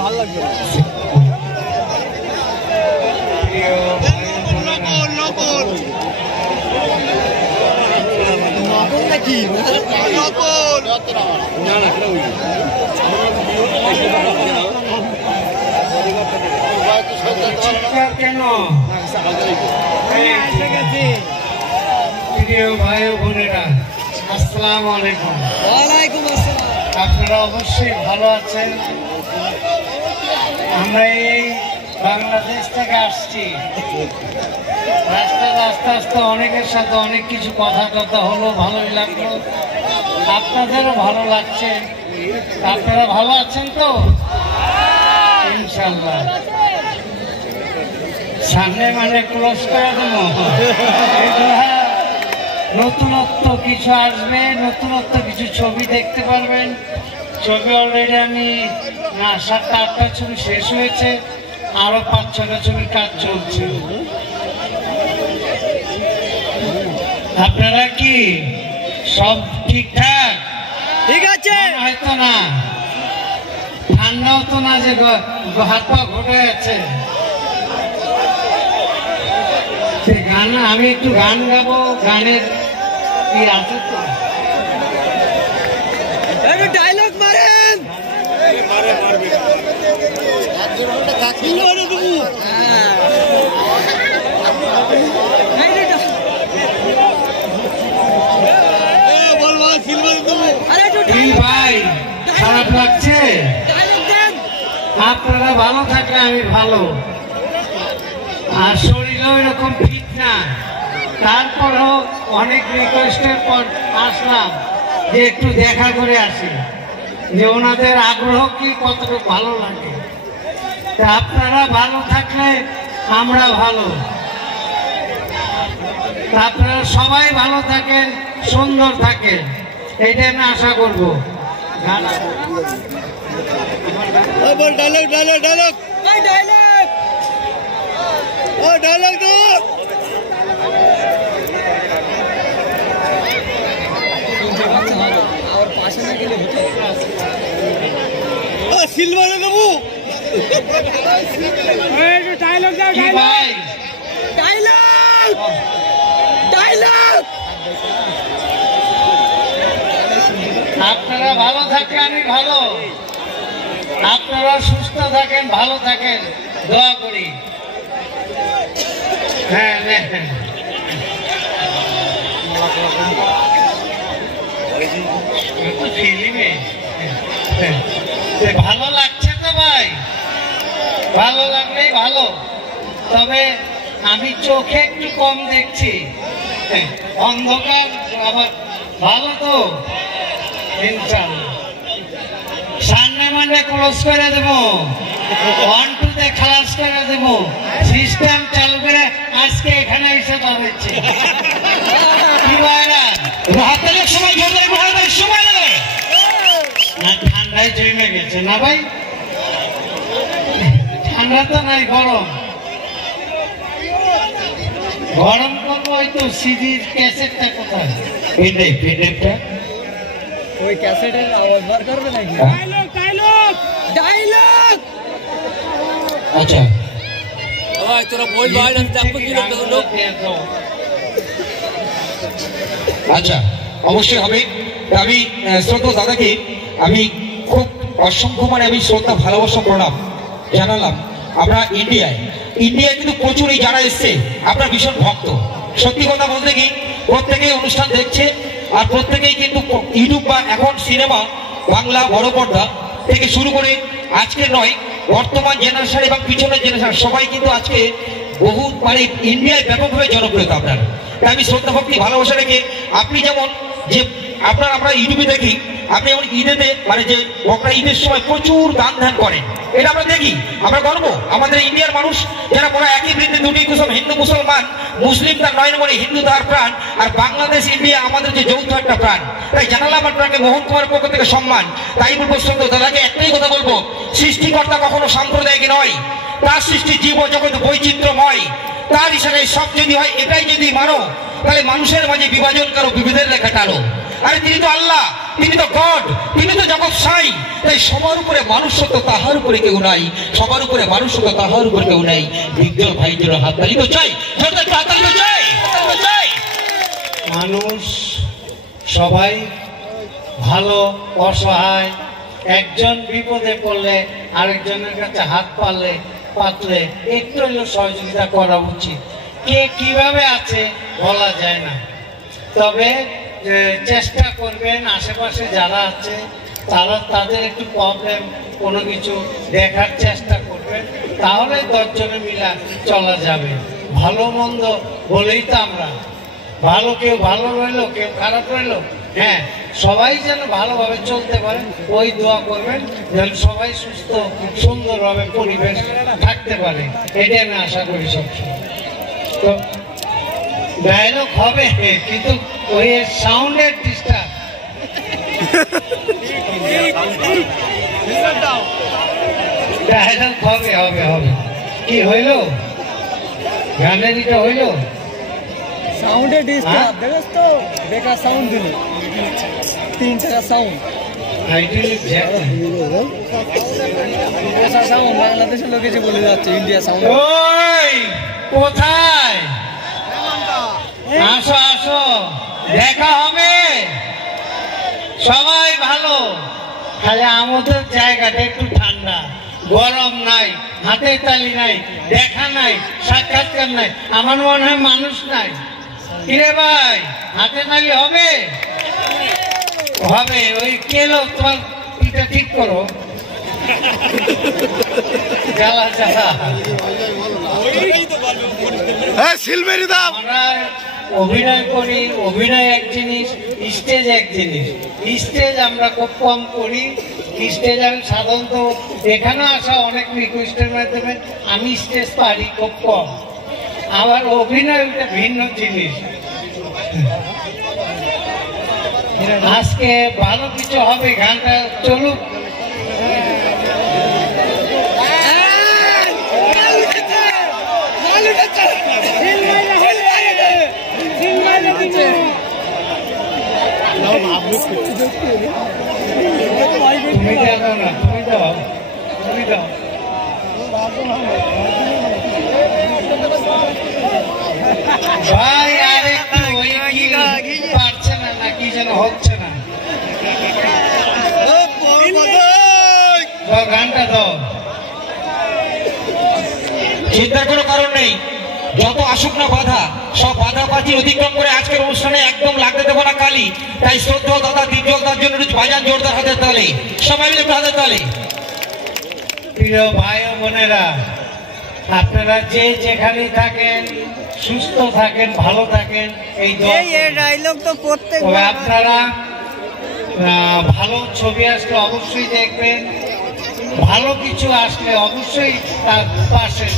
ভালো লাগবে নাকি কেন প্রিয় ভাই বোনেরা, আসসালামু আলাইকুম। ওয়ালাইকুম আসসালাম। আপনারা অবশ্যই ভালো আছেন। আমরা এই বাংলাদেশ থেকে আসছি। রাস্তায় আস্তে আস্তে অনেকের সাথে অনেক কিছু কথা টথা হলো, ভালোই লাগলো। আপনাদেরও ভালো লাগছে। আপনারা ভালো আছেন তো? ইনশাল্লাহ। সামনে মানে ক্লোজ করে দেবো। নতুনত্ব কিছু আসবে, নতুনত্ব কিছু ছবি দেখতে পারবেন। ছবি অলরেডি আমি 7-8টা ছবি শেষ হয়েছে, আরো 5-6টা ছবির কাজ চলছে। আপনারা কি সব ঠিকঠাক? ঠিক আছে। হয়তো না, ঠান্ডাও তো না যে হাত পা ঘটে যাচ্ছে। গান আমি একটু গান গাবো, গানের কি আছে তো? ডায়লগ মারেন। ভাই খারাপ লাগছে? আপনারা ভালো থাকলে আমি ভালো, আর শরীরও এরকম ফিট না। তারপরেও অনেক রিকোয়েস্টের পর আসলাম যে একটু দেখা করে আসি, যে ওনাদের আগ্রহ কি কতটুকু ভালো লাগে। আপনারা ভালো থাকলে আমরা ভালো। আপনারা সবাই ভালো থাকেন, সুন্দর থাকেন, এইটা আমি আশা করবো। ডায়লগ ডায়লগ ডায়লগ ডায়লগ ও ডায়লগ তো আর পাশে না গেলে হতো। ও সিলভারে দেবো। এই যে ডায়লগ দাও, ডায়লগ ডায়লগ ডায়লগ। আপনারা ভালো থাকলে আমি ভালো, আপনারা সুস্থ থাকেন, ভালো থাকেন, দোয়া করি। হ্যাঁ ফিল্মে ভালো লাগছে তো ভাই? ভালো লাগলেই ভালো। তবে আমি চোখে একটু কম দেখছি, অন্ধকার আবার ভালো তো। সামনে মানে ক্লোজ করে দেবো, 1-2 খালাস করে দেবো, সিস্টেম চালু করে আজকে এখানে এসে পাবেছি। কি ভাইরা হাতের সময় সময় না, ঠান্ডায় জমে গেছে না ভাই? ঠান্ডা তো নাই, গরম গরম করবো। ওই তো সিডির ক্যাসেটটা কোথায়? পেটেপটা ওই ক্যাসেটের আওয়াজ বার করবে নাকি? Dialogue dialogue dialogue. আচ্ছা ওই তোরা বল ভাই না, দেখো কি লোক। আচ্ছা, অবশ্যই হবে। আমি শ্রদ্ধা দাদাকে আমি খুব অসংখ্য আমি শ্রদ্ধা ভালোবাসা প্রণাম জানালাম। আমরা ইন্ডিয়ায় কিন্তু প্রচুর এই যারা এসছে আপনার ভীষণ ভক্ত। সত্যি কথা বলতে কি প্রত্যেকেই অনুষ্ঠান দেখছে, আর প্রত্যেকেই কিন্তু ইউটিউব বা এখন সিনেমা বাংলা বড় পর্দা থেকে শুরু করে আজকে নয়, বর্তমান জেনারেশন এবং পিছনের জেনারেশন সবাই কিন্তু আজকে বহু ইন্ডিয়ায় ব্যাপকভাবে জনপ্রিয়তা আপনার। তাই আমি শ্রদ্ধা ভক্তি ভালোবাসা রেখে আপনি যেমন যে আমরা ইউটিউবে দেখি আপনি যেমন ঈদেতে যে বকরা ঈদের সময় প্রচুর দান ধ্যান করেন, এটা আমরা দেখি, আমরা গর্ব। আমাদের ইন্ডিয়ার মানুষ যারা বড় একই বৃদ্ধি দুটি কুসুম, হিন্দু মুসলমান, মুসলিম তার নয়নমণি, হিন্দু তার প্রাণ, আর বাংলাদেশ ইন্ডিয়া আমাদের যে যৌথ একটা প্রাণ। তাই জানালাম আপনাকে মোহন কুমারের পক্ষ থেকে সম্মান। তাই বলবো শ্রদ্ধা দাদাকে একটাই কথা বলবো, সৃষ্টিকর্তা কখনো সাম্প্রদায়িক নয়, তার সৃষ্টি জীব জগৎ বৈচিত্র্যময়। তার ইশারায় সব যদি হয় এটাই যদি মানো, তাহলে মানুষের মাঝে বিভাজন কারো বিভেদের রেখা টানো। আরে তিনি তো আল্লাহ, তিনি তো গড, তিনি তো জগৎ সাই। তাই সবার উপরে মানুষত্ব, তাহার উপরে কেউ নাই, সবার উপরে মানুষত্ব, তাহার উপরে কেউ নাই। বিজ্ঞল ভাইয়ের জন্য হাততালি তো চাই, হাততালি তো চাই। মানুষ সবাই ভালো, অসহায়, একজন বিপদে পড়লে আরেকজনের কাছে হাত পাতলে একটু হলেও সহযোগিতা করা উচিত। কে কিভাবে আছে বলা যায় না, তবে চেষ্টা করবেন আশেপাশে যারা আছে তাদের একটু প্রবলেম কোনো কিছু দেখার চেষ্টা করবেন, তাহলে 10 জনে মিলা চলা যাবে। ভালো মন্দ বলেই তো আমরা, ভালো কেউ ভালো রইলো, কেউ খারাপ রইলো, হ্যাঁ সবাই যেন ভালোভাবে চলতে পারে ওই দোয়া করবেন, যেন সবাই সুস্থ সুন্দরভাবে পরিবেশ থাকতে পারে, এটাই আমি আশা করি সবসময়। তো ডায়লগ হবে কিন্তু ওই সাউন্ডের ডিস্টার্ব। ডায়লগ হবে হবে হবে কি হইল, গানের এটা হইল, সাউন্ডে ডিস্টার্ব দেখছ তো, বেকার সাউন্ড দিল 3 টাকা সাউন্ড, সাউন্ড বাংলাদেশের লোক কিছু বলে যাচ্ছে, ইন্ডিয়া সাউন্ড। ওই কোথায়, আসো আসো, দেখা হবে, সবাই ভালো, খালি আমাদের জায়গাটা একটু ঠান্ডা, গরম নাই, হাতে তালি নাই, দেখা নাই, সাক্ষাৎকার নাই, আমার মনে হয় মানুষ নাই। কিরে ভাই, হাতে তালি হবে হবে, ওই কেলো তোমার এটা ঠিক করো, জ্বালা জ্বালা। আমরা অভিনয় করি, অভিনয় এক জিনিস, স্টেজ এক জিনিস। স্টেজ আমরা খুব কম করি, স্টেজ আমি সাধারণত এখানে আসা অনেক রিকোয়েস্টের মাধ্যমে আমি স্টেজ পারি খুব কম, আবার অভিনয় ওটা ভিন্ন জিনিস। আজকে ভালো কিছু হবে, গানটা চলুক। তুমি জানো না, তুমি দাও, তুমি দাও। ভাই আর একটু পারছে না, নাকি যেন হচ্ছে না, গানটা দাও। চিন্তার কোনো কারণ নেই, যত আসুক না বাধা, সব বাধা পাতি অতিক্রম করে আজকের অনুষ্ঠানে একদম লাগতে দেবো না কালি। তাই শ্রদ্ধা দাদা দীপজল তার জন্য বাজান জোরদার হাতে তালে, সবাই মিলে হাতে তালে। প্রিয় ভাই ও বোনেরা, আপনারা যে যেখানে থাকেন সুস্থ থাকেন, ভালো থাকেন, এই ডায়লগ তো করতে আপনারা ভালো ছবি আসলে অবশ্যই দেখবেন, ভালো কিছু আসলে অবশ্যই তার পাশে